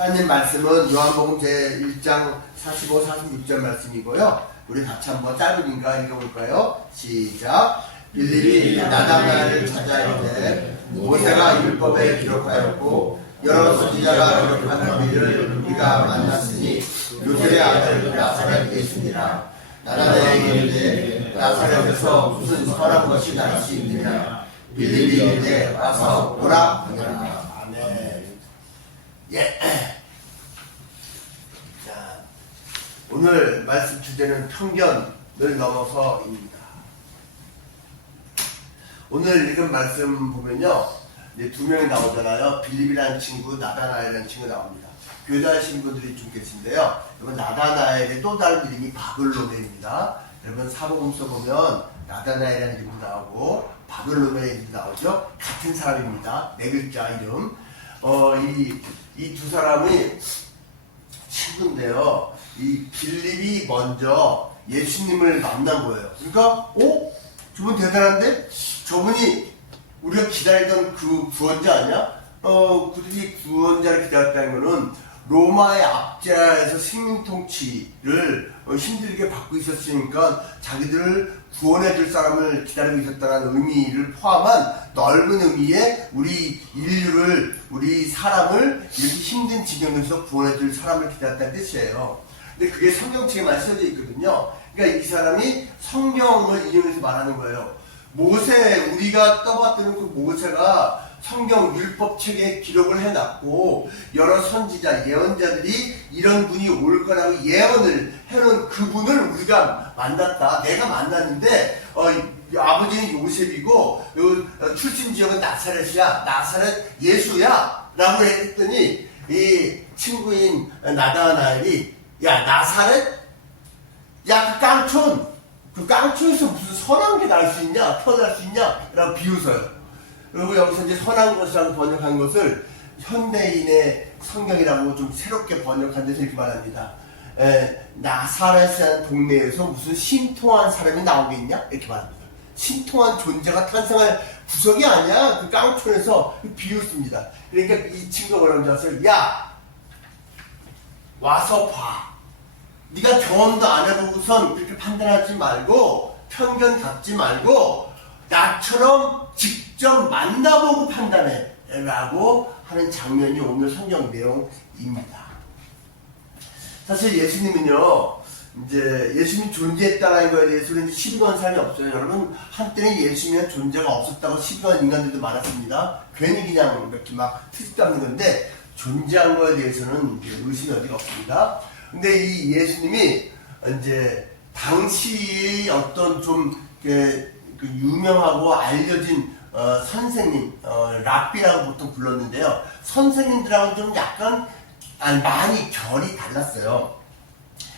하나님 말씀은 요한복음 제1장 45, 46절 말씀이고요. 우리 같이 한번 짧으니까 읽어볼까요? 시작. 빌립이 나다나엘을 찾아 이르되 모세가 율법에 기록하였고 여러 선지자가 기록한 일을 우리가 만났으니 요셉의 아들 나사렛 예수니라. 나다나엘에게 이르되 나사렛에서 무슨 선한 것이 날 수 있느냐. 빌립이 이르되 와서 보라 하니라. 아멘. 예. 자, 오늘 말씀 주제는 편견을 넘어서입니다. 오늘 읽은 말씀 보면요, 이제 두 명이 나오잖아요. 빌립이라는 친구, 나다나엘이라는 친구 나옵니다. 교회하신 분들이 좀 계신데요. 여러분, 나다나엘의 또 다른 이름이 바글로메입니다. 여러분, 사복음서 보면 나다나엘이라는 이름도 나오고 바글로메 이름도 나오죠. 같은 사람입니다. 네 글자 이름. 이 두 사람이 친구인데요. 이 빌립이 먼저 예수님을 만난 거예요. 그러니까, 저분 대단한데? 저분이 우리가 기다리던 그 구원자 아니야? 그들이 구원자를 기다렸다는 거는 로마의 압제에서 식민 통치를 힘들게 받고 있었으니까 자기들을 구원해줄 사람을 기다리고 있었다는 의미를 포함한 넓은 의미의 우리 인류를, 우리 사람을 이렇게 힘든 지경에서 구원해줄 사람을 기다렸다는 뜻이에요. 근데 그게 성경책에만 써져 있거든요. 그러니까 이 사람이 성경을 인용해서 말하는 거예요. 모세, 우리가 떠받드는 그 모세가 성경 율법책에 기록을 해놨고 여러 선지자, 예언자들이 이런 분이 올 거라고 예언을 해놓은 그분을 우리가 만났다. 내가 만났는데 아버지는 요셉이고 출신 지역은 나사렛이야. 나사렛 예수야 라고 했더니 이 친구인 나다나엘이 야 나사렛? 야 그 깡촌에서 무슨 선한 게 날 수 있냐? 태어날 수 있냐? 라고 비웃어요. 그리고 여기서 이제 선한 것이라고 번역한 것을 현대인의 성경이라고 좀 새롭게 번역한 데서 이렇게 말합니다. 나사렛이라는 동네에서 무슨 신통한 사람이 나오겠냐? 이렇게 말합니다. 신통한 존재가 탄생할 구석이 아니야. 그 깡촌에서 비웃습니다. 그러니까 이 친구가 뭐라고 하셨어요? 야! 와서 봐. 네가 경험도 안 해보고선 그렇게 판단하지 말고 편견 갖지 말고 나처럼 직접 만나보고 판단해 라고 하는 장면이 오늘 성경 내용입니다. 사실 예수님은요, 이제 예수님이 존재했다는 거에 대해서는 이제 시비 건 사람이 없어요. 여러분, 한때는 예수님의 존재가 없었다고 시비 건 인간들도 많았습니다. 괜히 그냥 이렇게 막 트집 잡는 건데 존재한 거에 대해서는 의심이 어디가 없습니다. 근데 이 예수님이 이제 당시의 어떤 좀 그 유명하고 알려진 선생님, 랍비라고 보통 불렀는데요. 선생님들하고 좀 약간 많이 결이 달랐어요.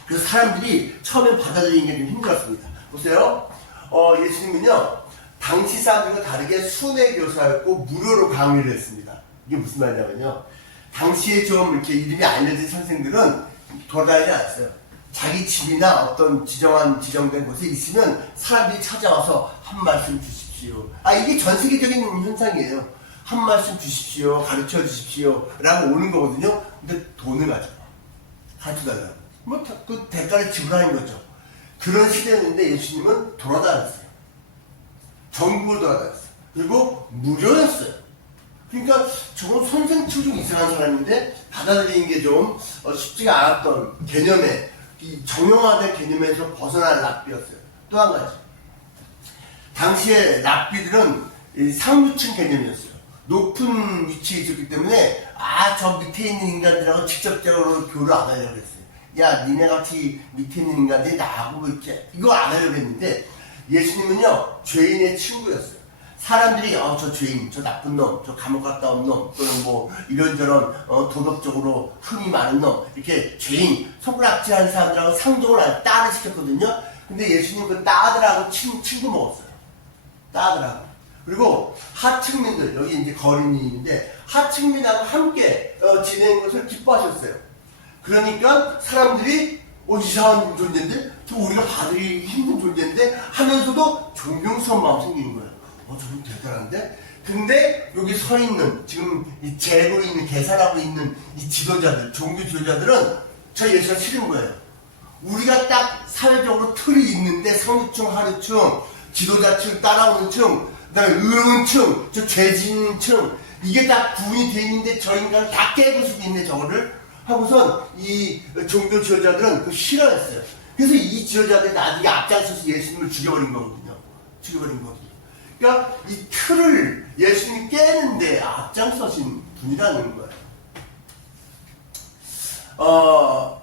그래서 사람들이 처음에 받아들이는 게 좀 힘들었습니다. 보세요. 예수님은요, 당시 사람들과 다르게 순회 교사였고 무료로 강의를 했습니다. 이게 무슨 말이냐면요. 당시에 좀 이렇게 이름이 알려진 선생들은 돌아다니지 않았어요. 자기 집이나 어떤 지정된 곳에 있으면 사람들이 찾아와서 한 말씀 주십시오. 이게 전 세계적인 현상이에요. 한 말씀 주십시오. 가르쳐 주십시오. 라고 오는 거거든요. 근데 돈을 가르쳐 달라고. 그 대가를 지불하는 거죠. 그런 시대였는데 예수님은 돌아다녔어요. 전국을 돌아다녔어요. 그리고 무료였어요. 그러니까 저건 선생처럼 좀 이상한 사람인데 받아들이는 게 좀 쉽지가 않았던 개념에, 이 정형화된 개념에서 벗어난 랍비였어요. 또 한 가지, 당시에 랍비들은 상류층 개념이었어요. 높은 위치에 있었기 때문에 저 밑에 있는 인간들하고 직접적으로 교류를 안 하려고 했어요. 야, 니네 같이 밑에 있는 인간들이 나하고 이렇게 이거 안 하려고 했는데 예수님은요, 죄인의 친구였어요. 사람들이 저 죄인, 저 나쁜 놈, 저 감옥 갔다 온 놈, 또는 뭐 이런저런 도덕적으로 흠이 많은 놈, 이렇게 죄인, 손가락질하는 사람들하고 상종을 따를 시켰거든요. 근데 예수님 그 따들하고 친구 먹었어요. 따들하고. 그리고 하층민들, 여기 이제 거린이인데 하층민하고 함께 지내는 것을 기뻐하셨어요. 그러니까 사람들이 이상한 존재인데, 저 우리가 받으기 힘든 존재인데 하면서도 존경스러운 마음 생기는 거예요. 저는 대단한데? 근데 여기 서 있는, 지금 이 재고 있는, 계산하고 있는 이 지도자들, 종교 지도자들은 저 예수가 싫은 거예요. 우리가 딱 사회적으로 틀이 있는데 성유층, 하류층, 지도자층, 따라오는 층, 그 다음에 의로운 층, 저 죄지는 층, 이게 다 구분이 돼 있는데 저 인간은 다 깨부수고 있네, 저거를. 하고선 이 종교 지도자들은 그거 싫어했어요. 그래서 이 지도자들이 나중에 앞장서서 예수님을 죽여버린 거거든요. 죽여버린 거거든요. 그러니까 이 틀을 예수님이 깨는데 앞장서신 분이라는 거예요.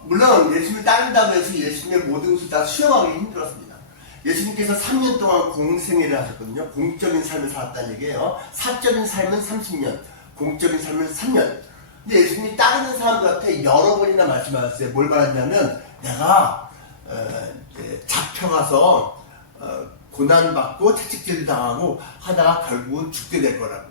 물론 예수님을 따른다고 해서 예수님의 모든 것을 다 수용하기 힘들었습니다. 예수님께서 3년 동안 공생애를 하셨거든요. 공적인 삶을 살았다는 얘기예요. 사적인 삶은 30년, 공적인 삶은 3년. 근데 예수님이 따르는 사람들한테 여러 번이나 말씀하셨어요. 뭘 말하냐면 내가 잡혀가서 고난받고 채찍질 당하고 하다가 결국은 죽게 될 거라고.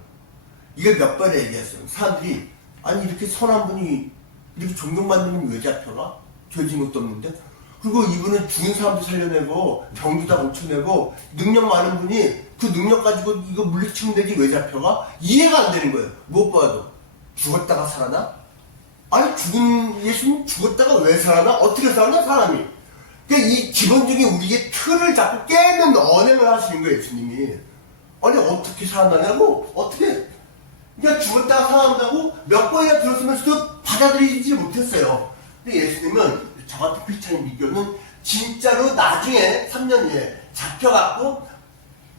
이걸 몇 번에 얘기했어요. 사람들이 아니 이렇게 선한 분이 이렇게 존경받는 분이 왜 잡혀가? 죄진 것도 없는데. 그리고 이분은 죽은 사람도 살려내고 병도 다 고쳐내고 능력 많은 분이 그 능력 가지고 이거 물리치면 되지 왜 잡혀가? 이해가 안 되는 거예요. 무엇보다도 죽었다가 살아나? 아니 죽은 예수님 죽었다가 왜 살아나? 어떻게 살아나 사람이? 그러니까 이 기본적인 우리의 틀을 자꾸 깨는 언행을 하시는 거예요 예수님이. 아니 어떻게 살아나냐고? 어떻게? 그러니까 죽었다가 살아난다고 몇 번이나 들었으면서도 받아들이지 못했어요. 근데 예수님은 저 같은 크리스찬의 미교는 진짜로 나중에 3년 후에 잡혀갖고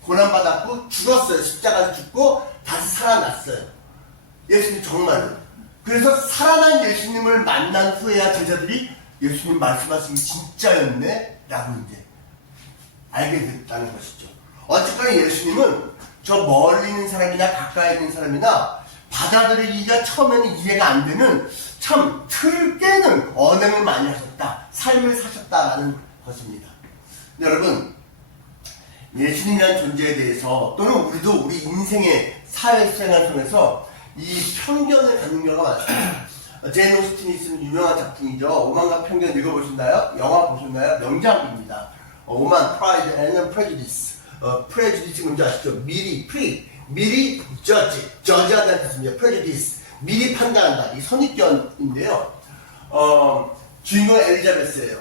고난받았고 죽었어요. 십자가에서 죽고 다시 살아났어요. 예수님 정말로. 그래서 살아난 예수님을 만난 후에야 제자들이 예수님 말씀하신 게 진짜였네? 라고 이제 알게 됐다는 것이죠. 어쨌거나 예수님은 저 멀리 있는 사람이나 가까이 있는 사람이나 받아들이기가 처음에는 이해가 안 되는 참 틀을 깨는 언행을 많이 하셨다. 삶을 사셨다라는 것입니다. 여러분, 예수님이라는 존재에 대해서 또는 우리도 우리 인생의 사회생활 통해서 이 편견을 갖는 경우가 많습니다. 제인 오스틴이 쓴 유명한 작품이죠. 오만과 편견 읽어보셨나요? 영화 보셨나요? 명작입니다. 오만, 프라이드 앤 프레주디스. 프레주디스 뭔지 아시죠? 미리 저지한다는 뜻입니다. 프레주디스. 미리 판단한다. 이 선입견인데요. 주인공 엘리자베스예요.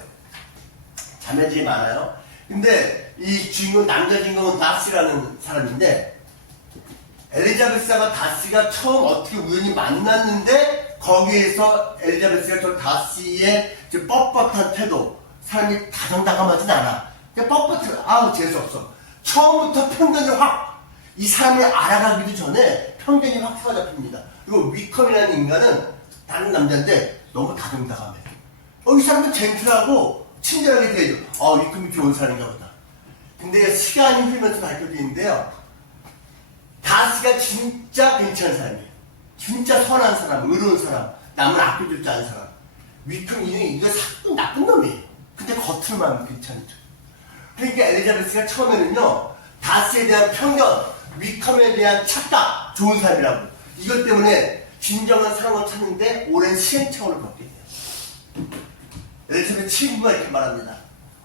자매들이 많아요. 근데 이 주인공, 남자 주인공은 다시라는 사람인데 엘리자베스와 다시가 처음 어떻게 우연히 만났는데 거기에서 엘리자베스가 저 다시의 저 뻣뻣한 태도, 사람이 다정다감하진 않아. 그냥 뻣뻣해. 아우 재수없어. 처음부터 편견이 확, 이 사람을 알아가기도 전에 편견이 확 사로잡힙니다. 그리고 위컴이라는 인간은 다른 남자인데 너무 다정다감해. 이 사람은 젠틀하고 친절하게 대해줘. 위컴이 좋은 사람인가 보다. 근데 시간이 흐르면서 밝혀지는데요. 다시가 진짜 괜찮은 사람이에요. 진짜 선한 사람, 의로운 사람, 남을 아껴줄 줄 아는 사람. 위컴이 이거 나쁜 놈이에요. 근데 겉으로만 괜찮죠. 그러니까 엘리자베스가 처음에는요, 다시에 대한 편견, 위컴에 대한 착각, 좋은 사람이라고. 이것 때문에 진정한 사랑을 찾는데 오랜 시행착오를 겪게 돼요. 엘리자베스 친구가 이렇게 말합니다.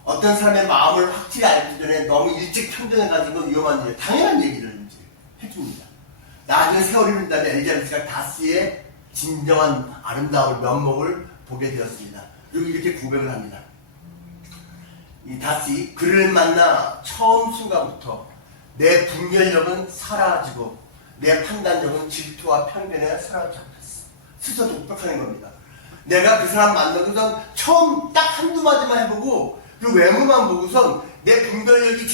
어떤 사람의 마음을 확실히 알기 전에 너무 일찍 편견을 가진 건 위험한 일이에요. 당연한 얘기를 이제 해줍니다. 나중에 세월이 흐른 다음에 엘리자베스가 다시의 진정한 아름다운 면목을 보게 되었습니다. 여기 이렇게 고백을 합니다. 이 다시 그를 만나 처음 순간부터 내 분별력은 사라지고 내 판단력은 질투와 편견에 사로잡혔어. 스스로 독백하는 겁니다. 내가 그 사람 만나고선 처음 딱 한두 마디만 해보고 그 외모만 보고선 내 분별력이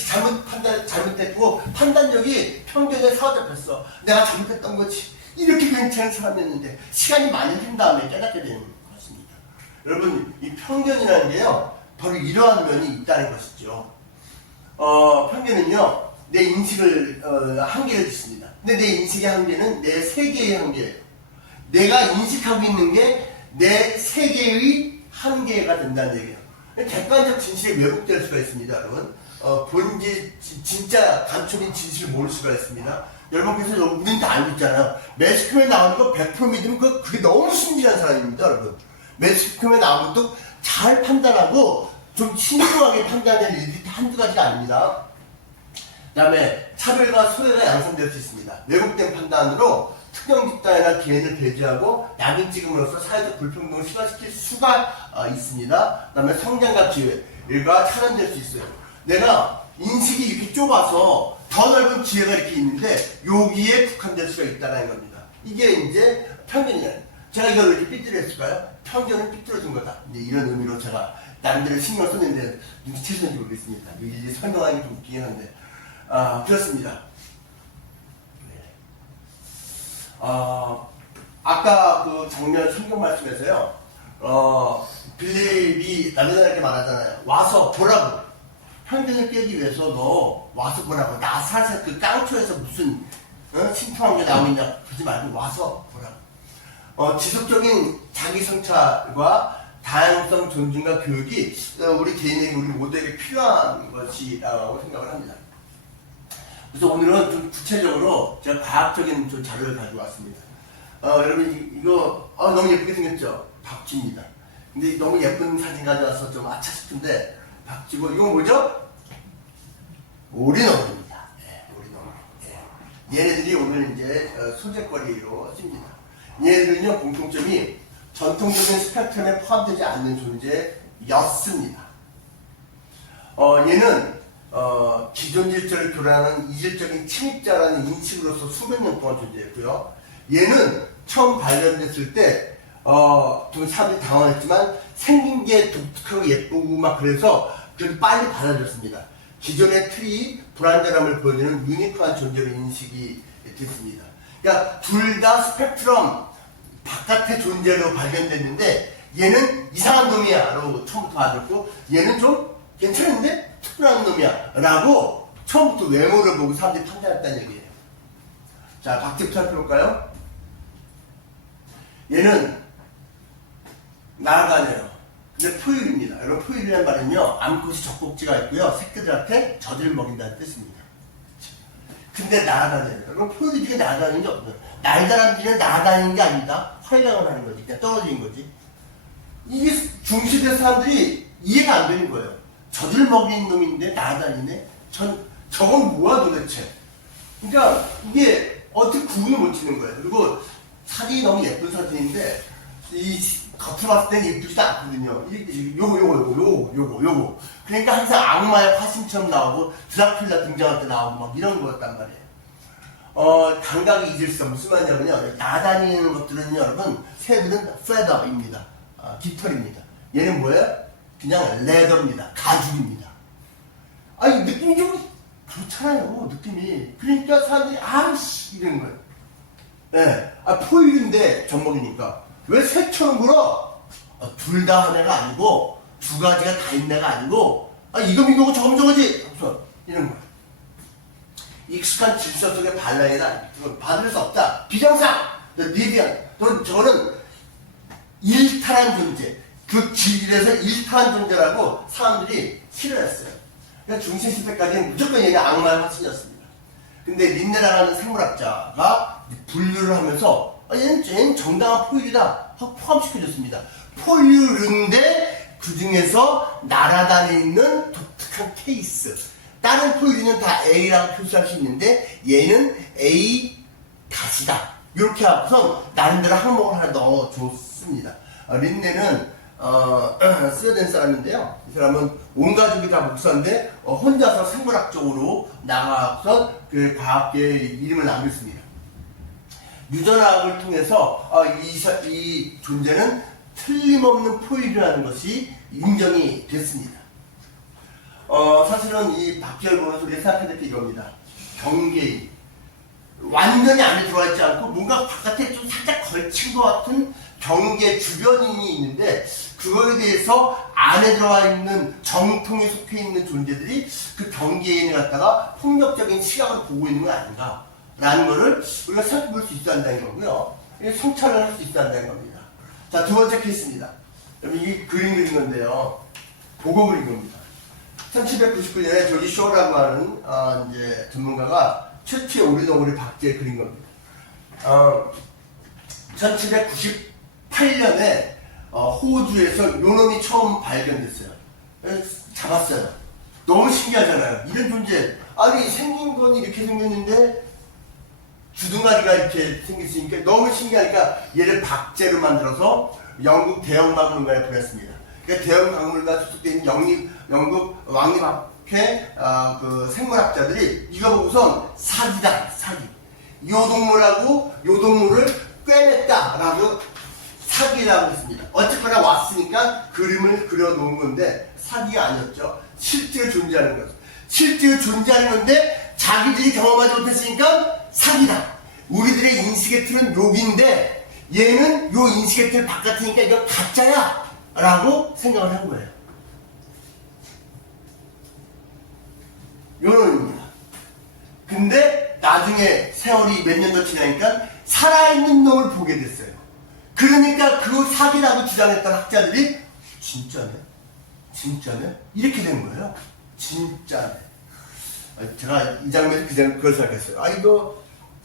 잘못됐고 판단력이 편견에 사로잡혔어. 내가 잘못했던 거지. 이렇게 괜찮은 사람이었는데 시간이 많이 흐른 다음에 깨닫게 되는 것입니다. 여러분, 이 편견이라는 게요, 바로 이러한 면이 있다는 것이죠. 편견은요, 내 인식을 한계를 짓습니다. 근데 내 인식의 한계는 내 세계의 한계예요. 내가 인식하고 있는 게 내 세계의 한계가 된다는 얘기예요. 객관적 진실이 왜곡될 수가 있습니다, 여러분. 진짜 감춰진 진실을 모를 수가 있습니다. 여러분께서 우린 다 알고 있잖아요. 매스컴에 나오는 거 100% 믿으면 그게 너무 순진한 사람입니다, 여러분. 매스컴에 나오는 것도 잘 판단하고 좀 신중하게 판단할 일이 한두 가지가 아닙니다. 다음에 차별과 소외가 양산될 수 있습니다. 왜곡된 판단으로 특정 집단이나 개인을 배제하고 낙인 찍음으로써 사회적 불평등을 심화시킬 수가 있습니다. 그 다음에 성장과 기회가 차단될 수 있어요. 내가 인식이 이렇게 좁아서 더 넓은 기회가 이렇게 있는데 여기에 국한될 수가 있다는 겁니다. 이게 이제 편견이에요. 제가 이걸 왜 이렇게 삐뚤었을까요? 편견은 삐뚤어진 거다. 이제 이런 의미로 제가 남들을 신경 썼는데 눈치채셨는지 모르겠습니다. 이게 설명하기 좀 웃기긴 한데 그렇습니다. 아까 그 장면 성경 말씀에서요, 빌립이 남자들에게 말하잖아요. 와서 보라고. 편견을 깨기 위해서 너 와서 보라고. 나사렛 그 깡초에서 무슨 신통한 게 나오느냐 그러지 말고 와서 보라고. 지속적인 자기 성찰과 다양성 존중과 교육이 우리 개인에게 우리 모두에게 필요한 것이라고 생각을 합니다. 그래서 오늘은 좀 구체적으로 제가 과학적인 좀 자료를 가지고 왔습니다. 여러분 이거 너무 예쁘게 생겼죠? 박쥐입니다. 근데 너무 예쁜 사진 가져와서 좀 아차 싶은데 박쥐고 이건 뭐죠? 오리너구리입니다. 네, 오리너구리. 네. 얘네들이 오늘 이제 소재거리로 씁니다. 얘네들은요 공통점이 전통적인 스펙트럼에 포함되지 않는 존재였습니다. 얘는 기존 질적을 교란하는 이질적인 침입자라는 인식으로서 수백 년 동안 존재했고요. 얘는 처음 발견됐을 때 좀 사람들이 당황했지만 생긴 게 독특하고 예쁘고 막 그래서 좀 빨리 받아들였습니다. 기존의 틀이 불안전함을 보여주는 유니크한 존재로 인식이 됐습니다. 그러니까 둘 다 스펙트럼 바깥의 존재로 발견됐는데 얘는 이상한 놈이야로 처음부터 받았고 얘는 좀 괜찮은데 특별한 놈이야 라고 처음부터 외모를 보고 사람들이 판단했다는 얘기예요. 자, 박제부터 살펴볼까요? 얘는 날아다녀요. 근데 포유류입니다. 여러분 포유류란 말은요 암컷이 젖꼭지가 있고요 새끼들한테 젖을 먹인다는 뜻입니다. 근데 날아다녀요. 여러분 포유류들이 날아다니는 게 없어요. 날다람쥐는 날아다니는 게 아니다. 활강을 하는 거지. 그냥 떨어지는 거지. 이게 중시대 사람들이 이해가 안 되는 거예요. 젖을 먹이는 놈인데 날아다니네? 저건 뭐야 도대체? 그러니까 이게 어떻게 구분을 못 치는 거예요. 그리고 사진이 너무 예쁜 사진인데 이 겉으로 봤을 때는 예쁘지도 않거든요. 요거. 그러니까 항상 악마의 화신처럼 나오고 드라큘라 등장할 때 나오고 막 이런 거였단 말이에요. 감각이 잊을 수 없는 무슨 말이냐면요. 나다니는 것들은 여러분 새들은 feather입니다. 깃털입니다. 얘는 뭐예요? 그냥 레더입니다. 가죽입니다. 아니 느낌이 좀 그렇잖아요. 느낌이. 그러니까 사람들이 아이씨 이러는 거예요. 네. 포유류인데 젖먹이니까 왜 새처럼 굴어? 둘 다 한 애가 아니고 두 가지가 다 있는 애가 아니고 이거 이거고 저거지 이런 거예요. 익숙한 질서 속의 반란이다. 받을 수 없다. 비정상. 리비안. 저거는 일탈한 존재. 그 길에서 일탈한 존재라고 사람들이 싫어했어요. 그래서 중세 시대까지는 무조건 얘가 악마의 화신이었습니다. 근데 린네라는 생물학자가 분류를 하면서 얘는 정당한 포유류다 하고 포함시켜줬습니다. 포유류인데 그 중에서 날아다니는 독특한 케이스. 다른 포유류는 다 A라고 표시할 수 있는데 얘는 A 다시다. 이렇게 하고서 나름대로 항목을 하나 넣어줬습니다. 린네는 스웨덴 사람인데요. 이 사람은 온 가족이 다 목사인데 혼자서 생물학적으로 나가서 그 과학계에 이름을 남겼습니다. 유전학을 통해서 이 존재는 틀림없는 포유류라는 것이 인정이 됐습니다. 사실은 이 박지열 보면서 우리가 생각해야 될 게 이겁니다. 경계인. 완전히 안에 들어와 있지 않고 뭔가 바깥에 좀 살짝 걸친 것 같은 경계 주변인이 있는데 그거에 대해서 안에 들어와 있는 정통에 속해 있는 존재들이 그 경계인을 갖다가 폭력적인 시각을 보고 있는 건 아닌가 라는 거를 우리가 생각해 볼 수 있다는 거고요. 성찰을 할 수 있다는 겁니다. 자, 두 번째 케이스입니다. 여러분 이 그림 그린 건데요. 보고 그린 겁니다. 1799년에 조지 쇼라고 하는 이제 전문가가 최초의 오리너구리 박제에 그린 겁니다. 1798년에 호주에서 요놈이 처음 발견됐어요. 잡았어요. 너무 신기하잖아요. 이런 존재, 아니 생긴 건 이렇게 생겼는데 주둥아리가 이렇게 생겼으니까 너무 신기하니까 얘를 박제로 만들어서 영국 대형박물관에 보냈습니다. 그러니까 대형박물관 소속되어 있는 영국 왕립학회 그 생물학자들이 이거 보고선 사기다, 사기. 요 동물을 꿰맸다라고 사기라고 했습니다. 어쨌거나 왔으니까 그림을 그려놓은 건데 사기가 아니었죠. 실제로 존재하는 것. 실제로 존재하는 건데 자기들이 경험하지 못했으니까 사기다. 우리들의 인식의 틀은 욕인데 얘는 요 인식의 틀 바깥이니까 이건 가짜야 라고 생각을 한 거예요. 요론입니다. 근데 나중에 세월이 몇 년 더 지나니까 살아있는 놈을 보게 됐어요. 그러니까 그 사기라고 주장했던 학자들이 진짜네? 진짜네? 이렇게 된 거예요. 진짜네. 제가 이 장면에서 그걸 생각했어요. 이거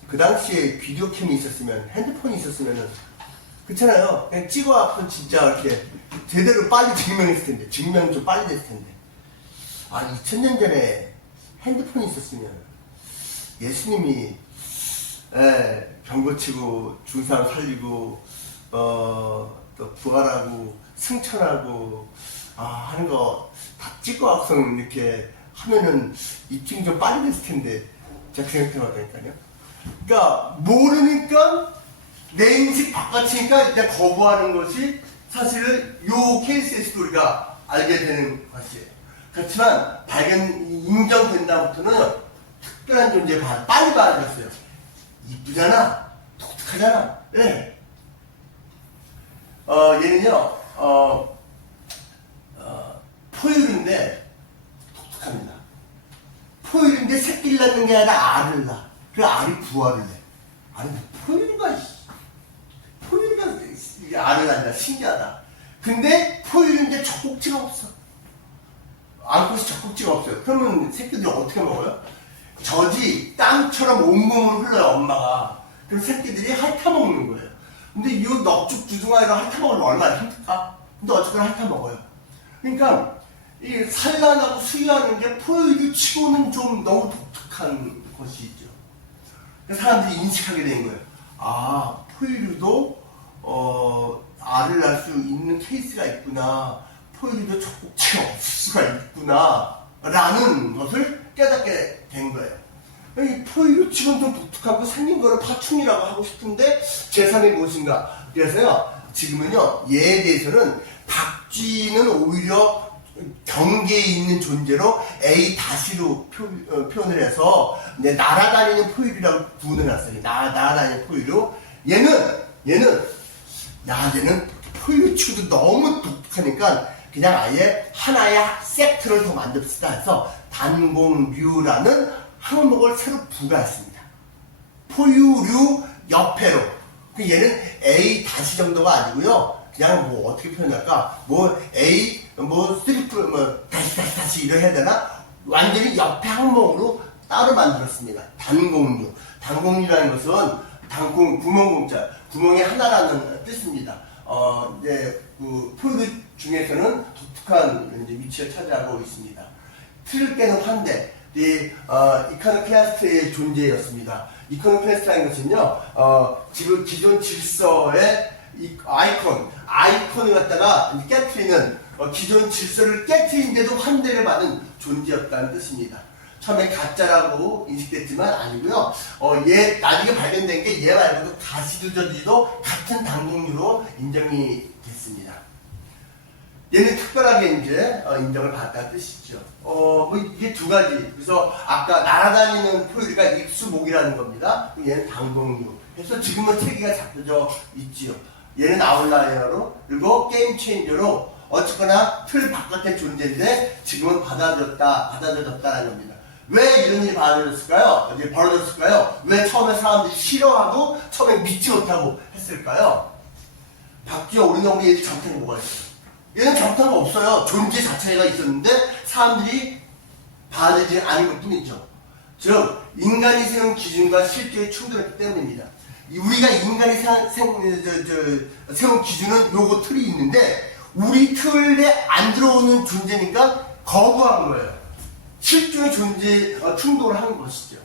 그 당시에 비디오 캠이 있었으면, 핸드폰이 있었으면은, 그렇잖아요. 그냥 찍어갖고 진짜 이렇게 제대로 빨리 증명했을 텐데, 증명 좀 빨리 됐을 텐데. 2000년 전에 핸드폰이 있었으면 예수님이 병 고치고 죽은 사람 살리고 또 부활하고 승천하고 하는 거 다 찍어갖고 이렇게 하면은 입증 좀 빨리 됐을 텐데 제가 그 생각해봤다니까요. 그러니까 모르니까 내 인식 바깥이니까 일단 거부하는 것이 사실은 요 케이스에서도 우리가 알게 되는 것이에요. 그렇지만 인정된 다음부터는 특별한 존재 빨리 봐야겠어요. 이쁘잖아, 독특하잖아. 네. 얘는요 포유류인데 독특합니다. 포유류인데 새끼를 낳는 게 아니라 알을 낳아. 그 알이 부화를 해. 아니 포유류가 알을 낳는다. 신기하다. 근데 포유류인데 젖꼭지가 없어. 암컷이 젖꼭지가 없어요. 그러면 새끼들이 어떻게 먹어요? 젖이 땀처럼 온몸으로 흘러요, 엄마가. 그럼 새끼들이 핥아먹는 거예요. 근데 이 넙죽 주둥아리로 핥아먹으면 얼마나 힘들까? 근데 어쨌거나 핥아먹어요. 그러니까 이 산란하고 수유하는 게 포유류 치고는 좀 너무 독특한 것이죠. 사람들이 인식하게 된 거예요. 포유류도 알을 낳을 수 있는 케이스가 있구나. 포유류도 젖꼭지가 없을 수가 있구나. 라는 것을 깨닫게 된 거예요. 이 포유류 치고는 좀 독특하고 생긴 거를 파충이라고 하고 싶은데 제3의 무엇인가. 그래서요, 지금은요, 얘에 대해서는 박쥐는 오히려 경계에 있는 존재로 A-로 표현을 해서 날아다니는 포유류라고 구분을 했어요. 날아다니는 포유류. 얘는 포유류 치고도 너무 독특하니까 그냥 아예 하나의 섹트를 더 만듭시다 해서 단공류라는 항목을 새로 부과했습니다. 포유류 옆에로. 얘는 A- 정도가 아니고요. 그냥 어떻게 표현할까? A, 트리플, 다시 이래 해야 되나? 완전히 옆에 항목으로 따로 만들었습니다. 단공류. 단공류라는 것은 구멍공자, 구멍이 하나라는 뜻입니다. 그 포유류 중에서는 독특한 위치를 차지하고 있습니다. 틀을 깨는 환대, 이코노클라스트의 존재였습니다. 이코노클라스트라는 것은요, 지금 기존 질서의 아이콘을 갖다가 깨트리는, 기존 질서를 깨트리는데도 환대를 받은 존재였다는 뜻입니다. 처음에 가짜라고 인식됐지만 아니고요. 얘 나중에 발견된 게 얘 말고도 가시두저지도 같은 단공류로 인정이 됐습니다. 얘는 특별하게 이제 인정을 받았다는 뜻이죠. 이게 두 가지. 그래서 아까 날아다니는 포유류가 입수목이라는 겁니다. 얘는 단공류. 그래서 지금은 체계가 잡혀져 있지요. 얘는 아웃라이어로, 그리고 게임 체인저로 어쨌거나 틀 바깥의 존재인데 지금은 받아들여졌다라는 겁니다. 왜 이런 일이 벌어졌을까요? 왜 처음에 사람들이 싫어하고 처음에 믿지 못하고 했을까요? 박쥐와 오리너구리 얘들 잘못한 게 뭐가 있어요? 얘는 잘못한 거 없어요. 존재 자체가 있었는데 사람들이 받아들이지 않은 것 뿐이죠. 즉 인간이 세운 기준과 실제에 충돌했기 때문입니다. 우리가 인간이 세운 기준은 요거 틀이 있는데 우리 틀에 안 들어오는 존재니까 거부한 거예요. 실존의 충돌을 한 것이죠.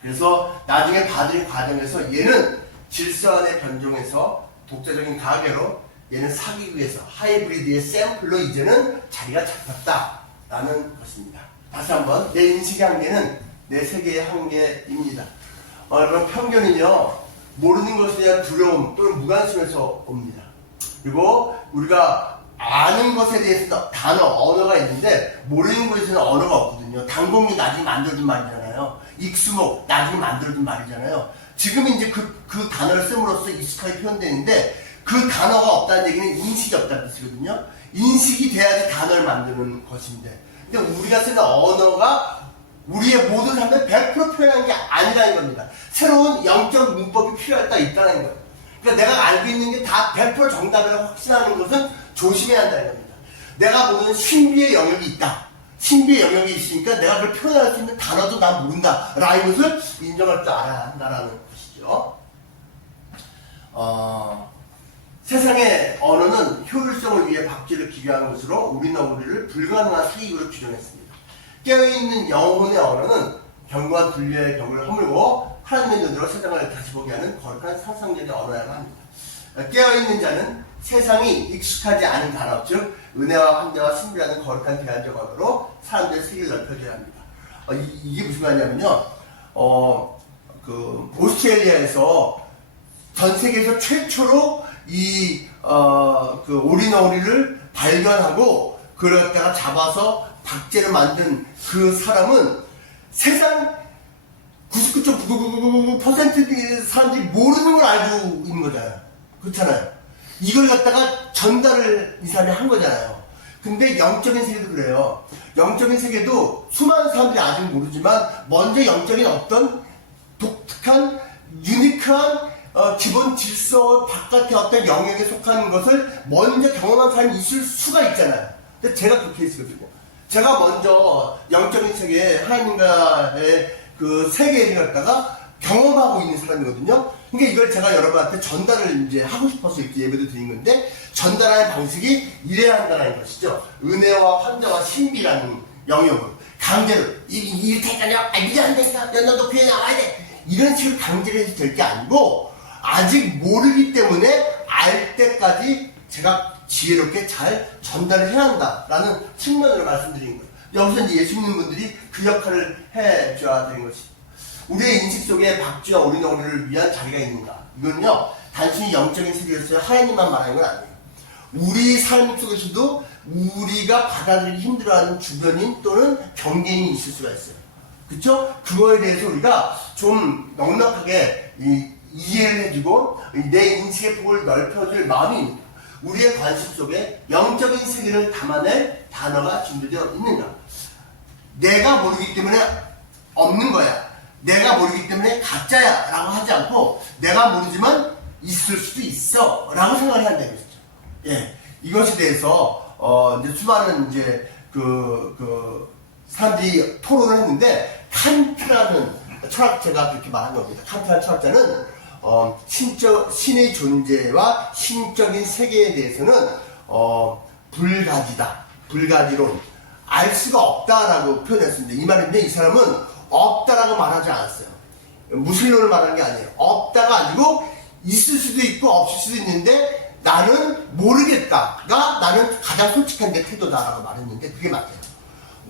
그래서 나중에 받은 과정에서 얘는 질서 안에 변종해서 독자적인 가계로 얘는 사귀기 위해서 하이브리드의 샘플로 이제는 자리가 잡혔다라는 것입니다. 다시 한번 내 인식의 한계는 내 세계의 한계입니다. 여러분 편견은요 모르는 것에 대한 두려움 또는 무관심에서 옵니다. 그리고 우리가 아는 것에 대해서 단어, 언어가 있는데 모르는 것에는 언어가 없거든요. 당공이 나중에 만들어준 말이잖아요. 익수목 나중에 만들어준 말이잖아요. 지금 이제 그 단어를 씀으로써 익숙하게 표현되는데 그 단어가 없다는 얘기는 인식이 없다는 뜻이거든요. 인식이 돼야지 단어를 만드는 것인데 근데 우리가 쓰는 언어가 우리의 모든 삶을 100% 표현한 게 아니라는 겁니다. 새로운 영적 문법이 필요하다 있다는 거예요. 그러니까 내가 알고 있는 게 다 100% 정답이라고 확신하는 것은 조심해야 한다는 겁니다. 내가 모르는 신비의 영역이 있다. 신비의 영역이 있으니까 내가 그걸 표현할 수 있는 단어도 난 모른다. 라는 것을 인정할 줄 알아야 한다는 것이죠. 세상의 언어는 효율성을 위해 박쥐를 기교한 것으로 우리를 불가능한 사익으로 규정했습니다. 깨어있는 영혼의 언어는 경과 분류의 벽을 허물고 하나님의 눈으로 세상을 다시 보게 하는 거룩한 상상력의 언어야만 합니다. 깨어있는 자는 세상이 익숙하지 않은 단어, 즉 은혜와 환대와 신비라는 거룩한 대안적 언어로 사람들의 세계를 넓혀줘야 합니다. 이게 무슨 말이냐면요, 오스트레일리아에서 전 세계에서 최초로 오리너우리를 발견하고 그걸 갖다가 잡아서 박제를 만든 그 사람은 세상 99.999% 사람들이 모르는 걸 알고 있는 거잖아요. 그렇잖아요. 이걸 갖다가 전달을 이 사람이 한 거잖아요. 근데 영적인 세계도 그래요. 영적인 세계도 수많은 사람들이 아직 모르지만 먼저 영적인 어떤 독특한 유니크한 기본 질서 바깥의 어떤 영역에 속하는 것을 먼저 경험한 사람이 있을 수가 있잖아요. 근데 제가 그렇게 했거든요. 제가 먼저 영적인 세계, 하나님과의 그 세계를 갖다가 경험하고 있는 사람이거든요. 그러니까 이걸 제가 여러분한테 전달을 이제 하고 싶어서 이렇게 예배도 드린 건데, 전달하는 방식이 이래야 한다는 것이죠. 은혜와 환자와 신비라는 영역을 강제로, 이렇게 했다냐? 이제 안 되니까, 너도 교회 나와야 돼. 이런 식으로 강제로 해도 될 게 아니고, 아직 모르기 때문에 알 때까지 제가 지혜롭게 잘 전달을 해야 한다라는 측면으로 말씀드린 거예요. 여기서 이제 예수 믿는 분들이 그 역할을 해줘야 되는 것이죠. 우리의 인식 속에 박쥐와 오리너우리를 위한 자리가 있는가? 이건요, 단순히 영적인 세계에서 하나님만 말하는 건 아니에요. 우리 삶 속에서도 우리가 받아들이기 힘들어하는 주변인 또는 경계인이 있을 수가 있어요. 그쵸? 그거에 대해서 우리가 좀 넉넉하게 이해를 해주고 내 인식의 폭을 넓혀줄 마음이 있는 거예요. 우리의 관심 속에 영적인 세계를 담아낼 단어가 준비되어 있는가? 내가 모르기 때문에 없는 거야. 내가 모르기 때문에 가짜야 라고 하지 않고 내가 모르지만 있을 수도 있어 라고 생각을 해야 되는 것이죠. 예. 이것에 대해서 이제 수많은 이제 사람들이 토론을 했는데, 칸트라는 철학자가 그렇게 말한 겁니다. 칸트라는 철학자는 신의 존재와 신적인 세계에 대해서는 불가지다, 불가지론, 알 수가 없다라고 표현했습니다. 이 말인데 이 사람은 없다라고 말하지 않았어요. 무신론을 말하는 게 아니에요. 없다가 아니고 있을 수도 있고 없을 수도 있는데 나는 모르겠다가 나는 가장 솔직한 내 태도다라고 말했는데 그게 맞아요.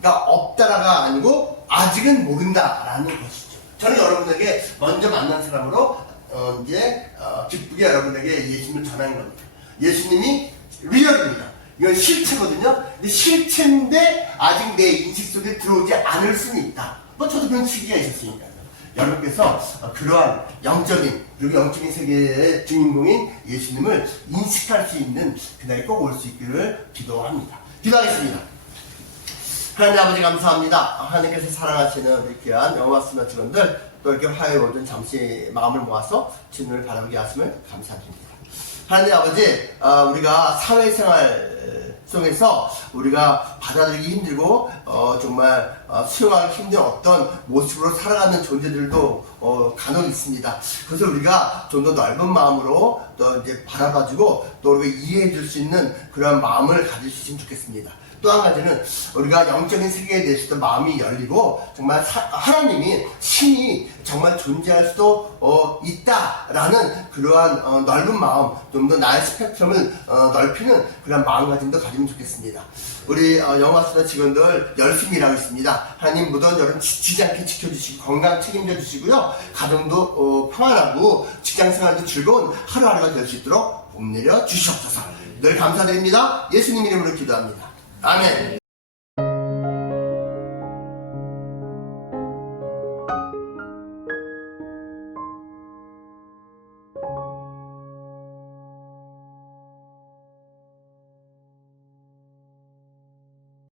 그러니까 없다가 아니고 아직은 모른다라는 것이죠. 저는 여러분에게 먼저 만난 사람으로 기쁘게 여러분에게 예수님을 전하는 겁니다. 예수님이 리얼입니다. 이건 실체거든요. 근데 실체인데 아직 내 인식 속에 들어오지 않을 수는 있다. 저도 그런 시기가 있었으니까요. 여러분께서 그러한 영적인, 그리고 영적인 세계의 주인공인 예수님을 인식할 수 있는 그날이 꼭 올 수 있기를 기도합니다. 기도하겠습니다. 하나님 아버지 감사합니다. 하나님께서 사랑하시는 우리 귀한 영화스나 직원들, 또 이렇게 화요일 오전 잠시 마음을 모아서 주님을 바라보게 하심을 감사드립니다. 하나님 아버지, 우리가 사회생활 속에서 우리가 받아들이기 힘들고 정말 수용하기 힘든 어떤 모습으로 살아가는 존재들도 간혹 있습니다. 그래서 우리가 좀 더 넓은 마음으로 또 이제 바라봐주고 또 우리가 이해해 줄 수 있는 그런 마음을 가질 수 있으면 좋겠습니다. 또 한 가지는 우리가 영적인 세계에 대해서도 마음이 열리고 정말 하나님이 신이 정말 존재할 수도 있다라는 그러한 넓은 마음, 좀 더 나의 스펙트럼을 넓히는 그런 마음가짐도 가지면 좋겠습니다. 우리 영화수다 직원들 열심히 일하고 있습니다. 하나님 무더운 여름 지치지 않게 지켜주시고 건강 책임져 주시고요. 가정도 평안하고 직장생활도 즐거운 하루하루가 될 수 있도록 복 내려 주시옵소서. 늘 감사드립니다. 예수님 이름으로 기도합니다. 아멘.